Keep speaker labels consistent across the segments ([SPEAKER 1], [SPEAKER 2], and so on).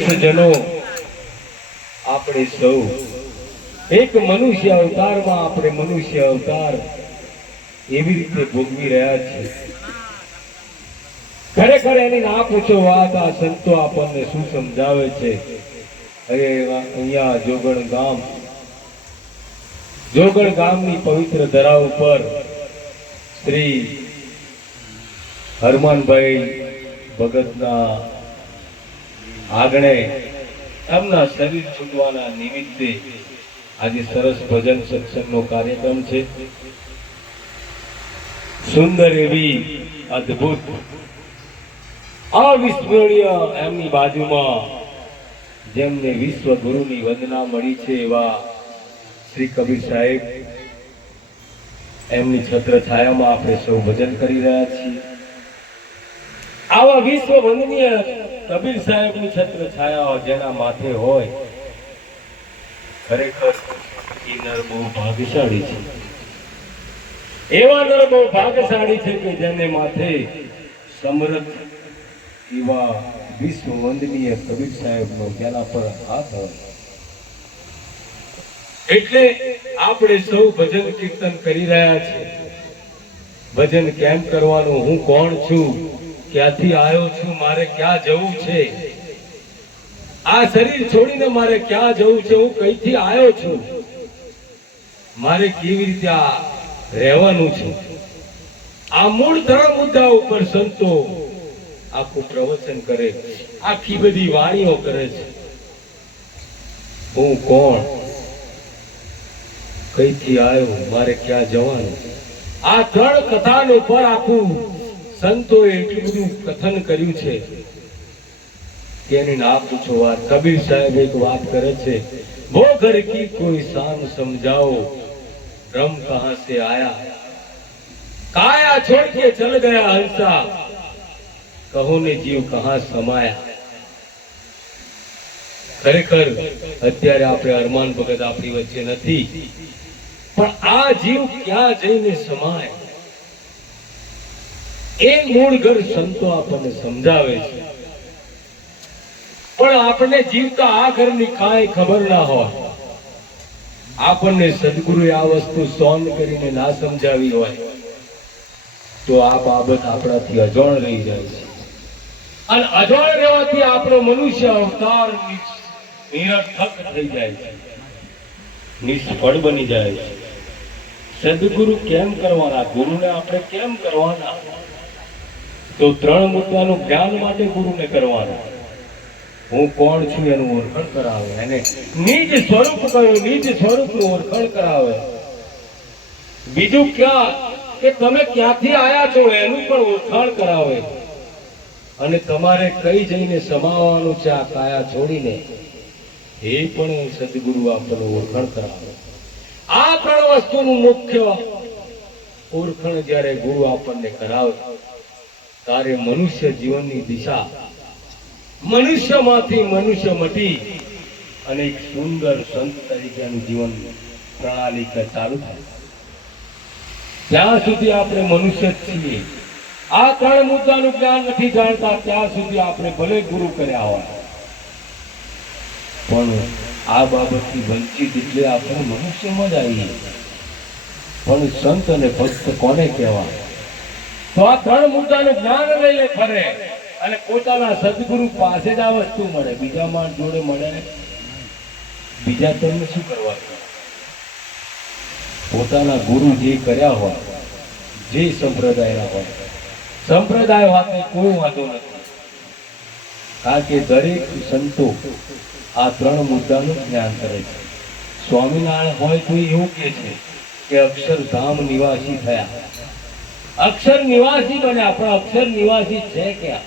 [SPEAKER 1] જનો આપણે સૌ, એક મનુષ્ય અવતારમાં આપણે મનુષ્ય અવતાર એવી રીતે ભોગવી રહ્યા છીએ ખરેખર એની ના પૂછો વાત આ સંતો આપણને શું સમજાવે છે? અરે અહીંયા જોગણ ગામ, જોગણ ગામની પવિત્ર ધરા ઉપર શ્રી હરમાનભાઈ ભગતના આગણે એમના શરીર છૂટવાના નિમિત્તે આજે સરસ ભજન સત્સંગનો કાર્યક્રમ છે. સુંદર એવી અદ્ભુત અવિસ્મરણીય એમની બાજુમાં જેમને વિશ્વ ગુરુની વંદના મળી છે એવા શ્રી કબીર સાહેબ, એમની છત્ર છાયામાં આપણે સૌ ભજન કરી રહ્યા છીએ. આવા વિશ્વ વંદનીય કબીર સાહેબની છત્ર છાયા જેના માથે હોય. ખરેખર નર બહુ ભાગશાળી છે. એવા નર બહુ ભાગશાળી છે કે જેને માથે સમૃદ્ધ એવા વિશ્વ વંદનીય કબીર સાહેબનો તેના પર હાથ એટલે આપણે સૌ ભજન કીર્તન કરી રહ્યા છીએ. ભજન કેમ કરવાનું? હું કોણ છું? ક્યાંથી આવ્યો છું? મારે ક્યાં જવું છે? આ શરીર છોડીને મારે ક્યાં જવું છે? હું કઈથી આવ્યો છું? મારે કેવી રીતે આ રહેવાનું છે? આ મૂળ ત્રણ મુદ્દા ઉપર સંતો આખું પ્રવચન કરે આખી બધી વાણીઓ કરે છે. હું કોણ? કઈથી આવ્યો? મારે ક્યાં જવાનું આ ત્રણ કથાનો પર આખું સંતોએ એટલું બધું કથન કર્યું છે તેની ના પૂછો વાત. કબીર સાહેબ એક વાત કરે છે વો ઘર કી કોઈ શામ સમજાવો? રમ કહા સે આયા? કાયા છોડ કે ચલ ગયા હંસા? કહો ને જીવ કહા સમાયા? ખરેખર અત્યારે આપણે અરમાન ભગત આપણી વચ્ચે નથી, પણ આ જીવ ક્યાં જઈને સમાય? એ મૂળ ઘર સંતો આપણને સમજાવે છે. પણ આપણને જીવતા આ ઘરની કાંઈ ખબર ના હોય. આપણને સદગુરુએ આ વસ્તુ સોન કરીને ના સમજાવી હોય, તો આ બાબત આપણાથી અજોણ રહી જાય છે. અને અજોણ રહેવાથી આપણો મનુષ્ય અવતાર નિરર્થક થઈ જાય છે. નિષ્ફળ બની જાય છે. સદગુરુ કેમ કરવાના? ગુરુને આપણે કેમ કરવાના? તો ત્રણ મુદ્દાનું જ્ઞાન માટે ગુરુને કરવાનું. હું કોણ છું એનું ઓળખણ કરાવે. એને નિજ સ્વરૂપ કહ્યું, નિજ સ્વરૂપનું ઓળખણ કરાવે. બીજું ક્યાં? કે તમે ક્યાંથી આયા છો એનું પણ ઓળખાણ કરાવે. અને તમારે કઈ જઈને સમાવવાનું છે આ કાયા છોડીને? એ પણ સદગુરુ આપણને ઓળખાણ કરાવે. આ ત્રણ વસ્તુનું મુખ્ય ઓળખાણ જ્યારે ગુરુ આપણને કરાવે ત્યારે મનુષ્ય જીવનની દિશા મનુષ્યમાંથી મનુષ્ય મટી અને એક સુંદર સંત તરીકેનું જીવન પ્રણાલી ચાલુ થાય. ત્યાં સુધી આપણે મનુષ્ય છીએ, આ ત્રણ મુદ્દાનું જ્ઞાન નથી જાણતા, ત્યાં સુધી આપણે ભલે ગુરુ કર્યા હોય. પણ આ બાબતથી વંચિત એટલે આપણે મનુષ્યમાં જ આવીએ. પણ સંત અને ભક્ત કોને કહેવાય? પોતાના ગુરુ જે કર્યા હોય, જે સંપ્રદાયના હોય, સંપ્રદાય વાતે કોઈ વાંધો નથી. કારણ કે દરેક સંતો આ ત્રણ મુદ્દાનું જ્ઞાન કરે છે. સ્વામિનારાયણ હોય તો એવું કે છે કે અક્ષરધામ નિવાસી થયા. અક્ષર નિવાસી બન્યા પણ અક્ષર નિવાસી છે ક્યાં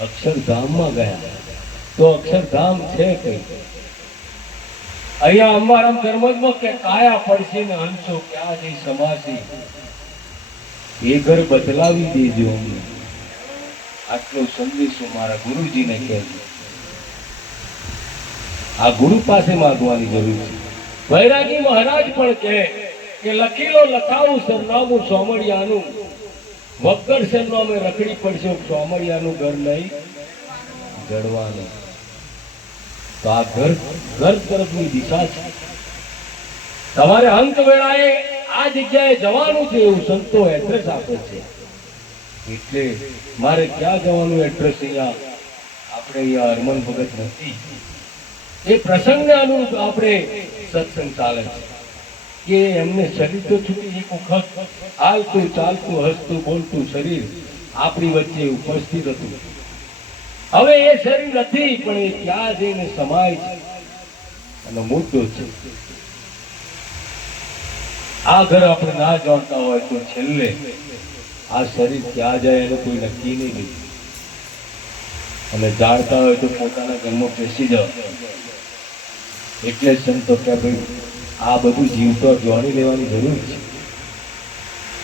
[SPEAKER 1] અક્ષરધામમાં ગયા. તો અક્ષરધામ છે કઈ? અહીંયા અંબારામ ધર્મજમાં કે કાયા પડશે ને હંસો ક્યાં જઈ સમાસી? એ ઘર બદલાવી દેજો આટલો સંદેશો મારા ગુરુજીને કહેજો આ ગુરુ પાસે માંગવાની જરૂર છે. વૈરાગી મહારાજ પણ કહે કે લખી લો લખાવું સરનામું સોમળિયાનું વગર સરનામે રખડી પડશે સોમળિયાનું ઘર નહીં ગળવાનું તો આ ઘર ઘર તરફની દિશા છે. તમારે અંત વેળાએ આ જગ્યાએ જવાનું છે એવું સંતો એડ્રેસ આપે છે. એટલે મારે ક્યાં જવાનું એડ્રેસ અહીંયા? આપણે અહીંયા હરમન ભગત નથી. એ પ્રસંગને અનુરૂપ આપણે સત્સંગ ચાલે છે. કે એમને શરીર તો છૂટી એક વખત હાલતું ચાલતું હસતું બોલતું શરીર આપણી વચ્ચે ઉપસ્થિત હતું. હવે એ શરીર નથી, પણ એ ત્યાં જઈને સમાય છે અને મુદ્દો છે. આ ઘર આપણે ના જાણતા હોય તો છેલ્લે આ શરીર ક્યાં જાય એનું કોઈ નક્કી નહીં અને જાણતા હોય તો પોતાના ઘરમાં બેસી જાવ એટલે સંતો કે ભાઈ આ બધું જીવતો જોડી લેવાની જરૂર છે.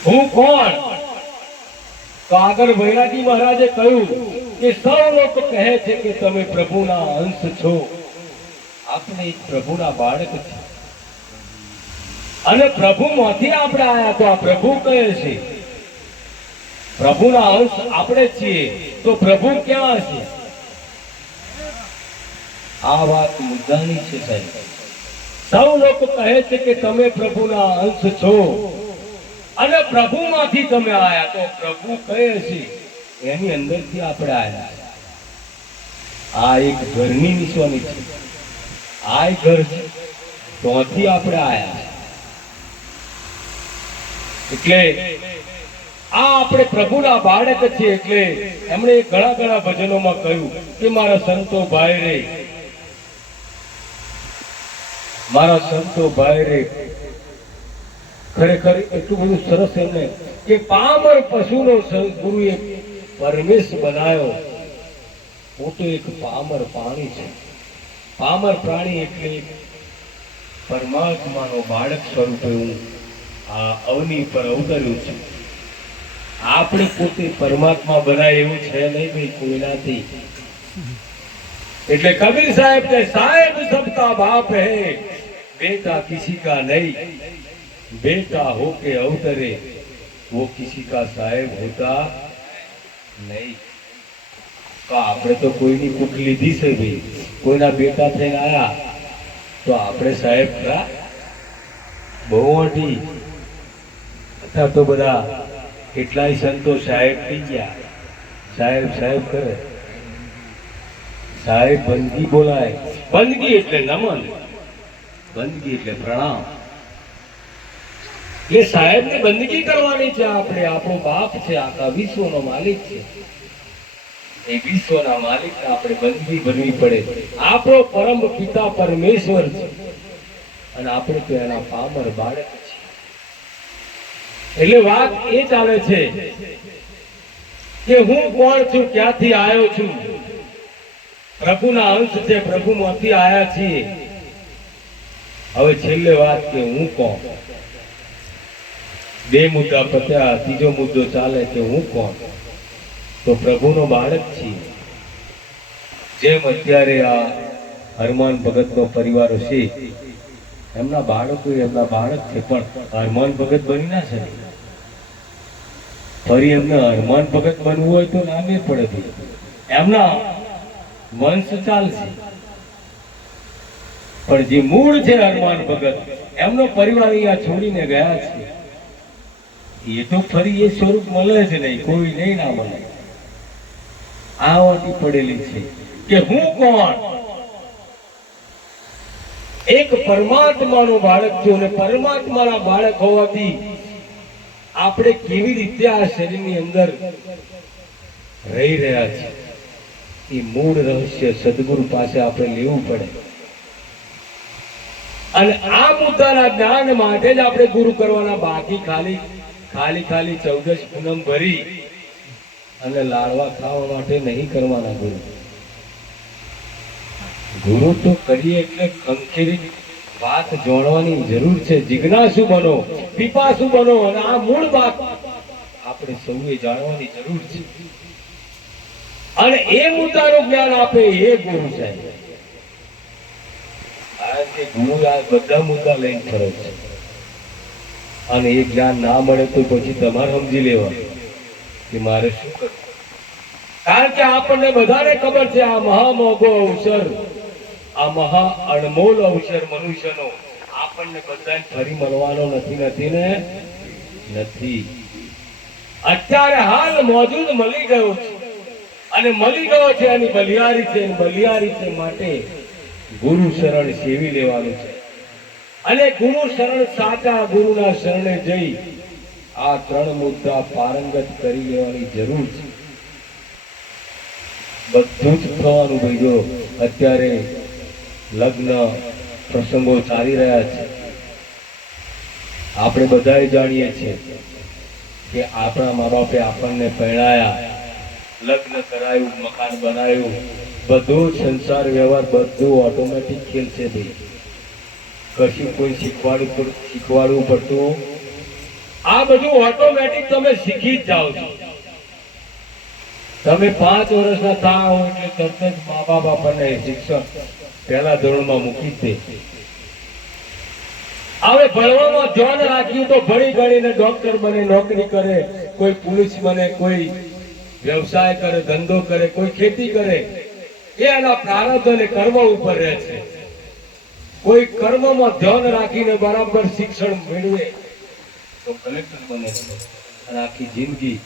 [SPEAKER 1] હું કોણ? આગળ વૈરાગી મહારાજે કહ્યું કે સૌ લોકો કહે છે કે તમે પ્રભુના અંશ છો. આપણે પ્રભુના બાળક છે. અને પ્રભુમાંથી આપણે આયા તો આ પ્રભુ કહે છે. પ્રભુના અંશ આપણે છીએ, તો પ્રભુ ક્યાં છે આ વાત મુદ્દાની છે સાહેબ. સૌ લોકો કહે છે કે તમે પ્રભુના અંશ છો. અને પ્રભુમાંથી તમે આયા. તો પ્રભુ કહે છે, એની અંદરથી આપણે આયા આ એક ઘરની નિશાની છે. આ ઘર છે. ત્યાંથી આપણે આયા એટલે આ આપણે પ્રભુના બાળક છીએ. એટલે એમણે ઘણા ઘણા ભજનોમાં કહ્યું કે, મારા સંતો ભાઈ રે મારા સંતો ભાઈ રે ખરેખર એટલું બધું સરસ એમને કે પામર પશુનો ગુરુએ પરમેશ બનાવ્યો હું એક પામર પ્રાણી છે. પામર પ્રાણી એટલે પરમાત્માનો બાળક સ્વરૂપે હું આ અવની પર અવતર્યું છે. આપણે પોતે પરમાત્મા બનાય એવું છે નહીં ભાઈ, કોઈનાથી. એટલે કબીર સાહેબ કે સાહેબ સબકા બાપ હે. बेटा किसी का नहीं बेटा हो के अवतरे वो किसी का साहेब होता नहीं તો આપણે તો કોઈની કુખ લીધી છે ભાઈ કોઈના બેટા થઈને આયા તો આપણે સાહેબ ખરા બહુ મોટી અત્યારે તો બધા કેટલાય સંતો સાહેબ થઈ ગયા સાહેબ સાહેબ કરે સાહેબ બંદગી બોલાય બંદગી એટલે નમન બંદગી એટલે પ્રણામ. એટલે સાહેબ ને બંદગી કરવાની છે આપણે. આપણો બાપ છે, આખા વિશ્વનો માલિક છે. એ વિશ્વના માલિક આપણે બંદગી ભરવી પડે. આપણો પરમ પિતા પરમેશ્વર છે. અને આપણે તો એના પામર બાળક છે એટલે વાત એ ચાલે છે કે હું કોણ છું, ક્યાંથી આવ્યો છું? પ્રભુના અંશ છે, પ્રભુમાંથી આયા છીએ. હવે છેલ્લે વાત કે હું કોણ? બે મુદ્દા પત્યા ત્રીજો મુદ્દો ચાલે કે હું કોણ? તો પ્રભુનો બાળક છીએ. જેમ અત્યારે આ હનુમાન ભગતનો પરિવાર છે, એમના બાળકો એમના બાળક છે, પણ હનુમાન ભગત બની ના છે ફરી એમને હનુમાન ભગત બનવું હોય તો નામે પડે. એમના વંશ ચાલશે. પણ જે મૂળ છે હનુમાન ભગત, એમનો પરિવાર અહીંયા છોડીને ગયા છે. એ તો ફરી એ સ્વરૂપ મળે છે નહીં, કોઈ નહીં ના મળે. આવાટી પડેલી છે કે હું કોણ? એક પરમાત્માનો બાળક છું અને પરમાત્માના બાળક હોવાથી આપણે કેવી રીતે આ શરીરની અંદર રહી રહ્યા છીએ? એ મૂળ રહસ્ય સદગુરુ પાસે આપણે લેવું પડે. અને આ મુદ્દાના જ્ઞાન માટે જ આપણે ગુરુ કરવાના બાકી ખાલી ખાલી ખાલી ચૌદશ પૂનમ ભરી અને લાડવા ખાવા માટે નહીં કરવાના ગુરુ. ગુરુ તો કરીએ એટલે ખંખેરી વાત જોડવાની જરૂર છે. જિજ્ઞાસુ બનો, પીપાસુ બનો અને આ મૂળ વાત આપણે સૌએ જાણવાની જરૂર છે. અને એ મુદ્દાનું જ્ઞાન આપે એ ગુરુ સાહેબ. બધા મુદ્દા લઈને ફરે છે. અને એ જ્ઞાન ના મળે તો પછી તમારે સમજી લેવા કે મારે શું કરવું? કારણ કે આપણને બધાને ખબર છે આ મહામોઘો અવસર, આ મહા અણમોલ અવસર મનુષ્યનો. આપણને બધાને ફરી મળવાનો નથી નથી ને? નથી. અત્યારે હાલ મોજૂદ મળી ગયો છે. અને મળી ગયો છે એની બલિયારી છે બલિયારી છે માટે ગુરુ શરણ સેવી લેવાનું છે. અને ગુરુ શરણ સાચા ગુરુના શરણે જઈ આ ત્રણ મુદ્દા પારંગત કરી લેવાની જરૂર છે. બધું જ થવાનું ભાઈ જો અત્યારે લગ્ન પ્રસંગો ચાલી રહ્યા છે. આપણે બધાએ જાણીએ છીએ કે આપણા મા બાપે આપણને પહેણાયા લગ્ન કરાયું, મકાન બનાવ્યું બધું સંસાર વ્યવહાર બધું ઓટોમેટિક ખેલ છે ભાઈ. કશું કોઈ શીખવાડવું શીખવાડવું પડતું આ બધું ઓટોમેટિક તમે શીખી જ જાઓ છો. તમે પાંચ વર્ષના થાઓ એટલે તરત જ મા બાપ આપણને શિક્ષણ પહેલા ધોરણમાં મૂકી દે. હવે ભણવામાં ધ્યાન રાખ્યું તો ભણી ગણીને ડોક્ટર બને, નોકરી કરે, કોઈ પોલીસ બને, કોઈ વ્યવસાય કરે, ધંધો કરે, કોઈ ખેતી કરે. એ એના પ્રારબ્ધ અને કર્મ ઉપર રહે છે. કોઈ કર્મમાં ધ્યાન રાખીને બરાબર શિક્ષણ મેળવે, તો કલેક્ટર બને છે અને આખી જિંદગી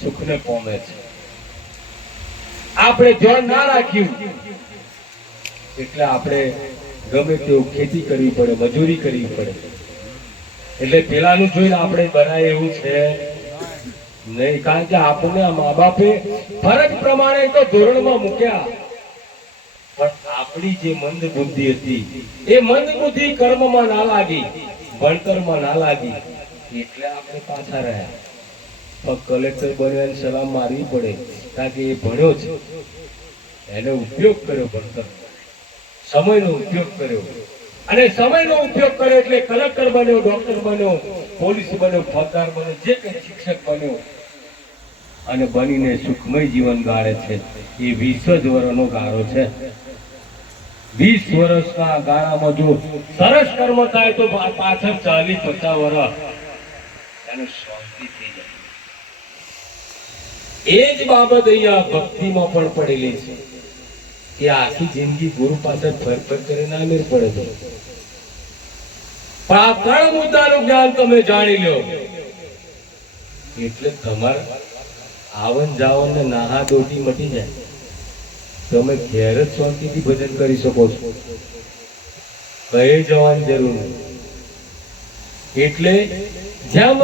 [SPEAKER 1] સુખને પામે છે. આપણે ધ્યાન ના રાખ્યું, એટલે આપણે ગમે તેવું ખેતી કરવી પડે, મજૂરી કરવી પડે. એટલે પેલાનું જોઈને આપણે બનાય એવું છે. નહીં, કારણ કે આપણને મા બાપે ફરજ પ્રમાણે તો ધોરણમાં મૂક્યા. પણ આપણી જે મંદ બુદ્ધિ હતી, એ મંદ બુદ્ધિ કર્મમાં ના લાગી, ભણતરમાં ના લાગી, એટલે આપણે પાછા રહ્યા. પણ કલેક્ટર બનવાની સલામ મારવી પડે, કારણ કે એ ભણ્યો છે એનો ઉપયોગ કર્યો ભણતર. સમયનો ઉપયોગ કર્યો. અને સમયનો ઉપયોગ કર્યો એટલે કલેક્ટર બન્યો, ડોક્ટર બન્યો. પોલીસ બન્યો, ફોજદાર બન્યો, જે કંઈ શિક્ષક બન્યો, અને બનીને સુખમય જીવન ગાળે છે. એ વીસ જ વર્ષનો ગાળો છે. વીસ વર્ષના ગાળામાં જો સરસ કર્મ થાય તો પાછળ ચાલીસ પચાસ વર્ષ એને શાંતિ થઈ જાય. એ જ બાબત અહીંયા ભક્તિમાં પણ પડેલી છે. કે આખી જિંદગી ગુરુ પાછળ ફરફર ફર કરીને આમીર પડે છે પણ મુદ્દાનું જ્ઞાન તમે જાણી લો. એટલે તમારા આવન જાવન ને નાહા દોટી મટી જાય. તમે ઘેર જ શાંતિથી ભજન કરી શકો છો. કઈ જવાની જરૂર નથી એટલે જેમ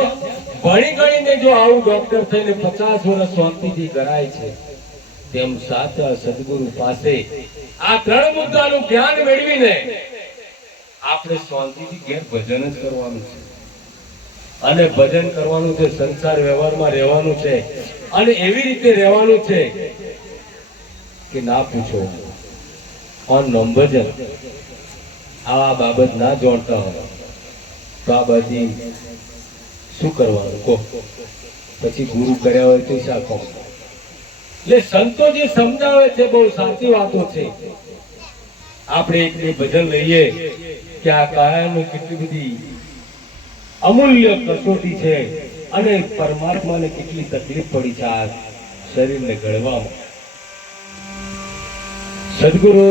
[SPEAKER 1] ભણી ગણીને જો આવું ડોક્ટર થઈને પચાસ વર્ષ શાંતિથી કરાય છે, તેમ સાચા સદગુરુ પાસે આ ત્રણ મુદ્દાનું જ્ઞાન મેળવીને આપણે શાંતિથી ઘેર ભજન જ કરવાનું છે. અને ભજન કરવાનું છે, સંસાર વ્યવહારમાં રહેવાનું છે. અને એવી રીતે રહેવાનું છે કે ના પૂછો. ઓન નોમ ભજન આ બાબત ના જોડતા હોય. તો આ બધી શું કરવાનું? કહો. પછી ગુરુ કર્યા હોય તો શાખો એટલે સંતો જે સમજાવે છે, બહુ સાચી વાતો છે. આપણે એક ભજન લઈએ. કે આ કેટલી બધી અમૂલ્ય કસોટી છે અને પરમાત્માને કેટલી તકલીફ પડી છે આ શરીરને ઘડવામાં સદગુરુ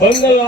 [SPEAKER 1] બંગલા